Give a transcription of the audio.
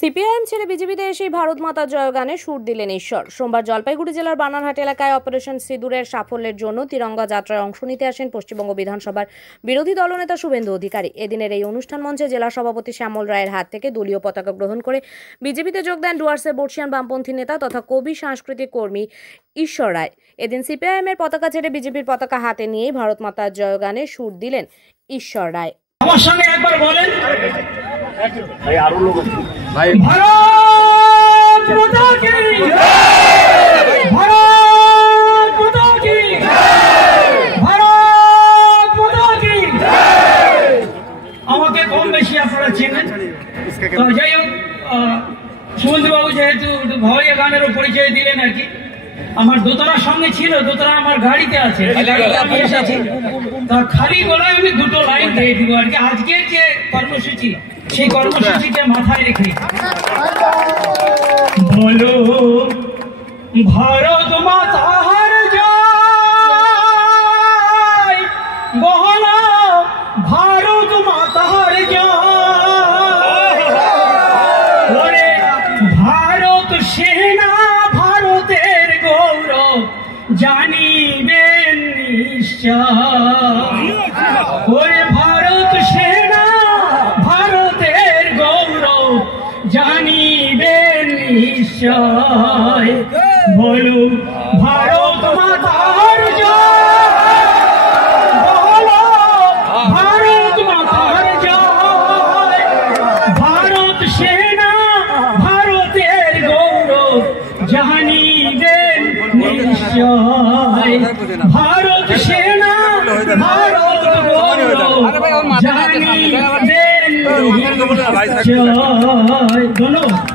CPIM ছেড়ে বিজেপিতে এসেই ভারত মাতা জয় গানে সুর দিলেন ঈশ্বর। সোমবার জলপাইগুড়ি জেলার বানারহাট এলাকায় অপারেশন সিঁদুরের সাফল্যের জন্য তিরঙ্গা যাত্রায় অংশ নিতে আসেন পশ্চিমবঙ্গ বিধানসভার বিরোধী দলনেতা শুভেন্দু অধিকারী। এদিনের এই অনুষ্ঠান মঞ্চে জেলা সভাপতি শ্যামল রায়ের হাত থেকে দলীয় পতাকা গ্রহণ করে বিজেপিতে যোগ দেন ডুয়ার্সের বর্ষিয়ান বামপন্থী নেতা তথা কবি সাংস্কৃতিক কর্মী ঈশ্বর রায়। এদিন সিপিআইএমের পতাকা ছেড়ে বিজেপির পতাকা হাতে নিয়েই ভারত মাতা জয় গানে সুর দিলেন ঈশ্বর রায়। আমার সঙ্গে একবার বলেন, ভাই আরো লোক আছে ভাই। ভারত মাতা কি জয়, ভারত মাতা কি জয়, ভারত মাতা কি জয়। আমাকে কম বেশি আপনারা চেনেন। তো যাই হোক, সুমন্ত বাবু যেহেতু ভাওয়াইয়া গানেরও পরিচয় দিলেন আর কি, আমার দোতরা সঙ্গে ছিল, দোতরা আমার গাড়িতে আছে, আমি এসেছি। তার খালি গলায় আমি দুটো লাইন দিয়ে দিব আর কি। আজকের যে কর্মসূচি, সেই কর্মসূচিকে মাথায় রেখে বলো ভারত মাতার জয়, বলো ভারত মাতার জয়। ওরে ভারত সেনা ভারতের গৌরব জানিবেন নিশ্চয়। ওরে ভারত সেনা ভারতের গৌরব জানিবেন নিশ্চয়। বলো ভারত মাতার জয়, বলো ভারত মাতার জয়। ভারত সেনা ভারতের গৌরব জানিবেন নিশ্চয়। ভারত সেনা ভারত গৌরব জানিবেন নিশ্চয়। ধন্যবাদ।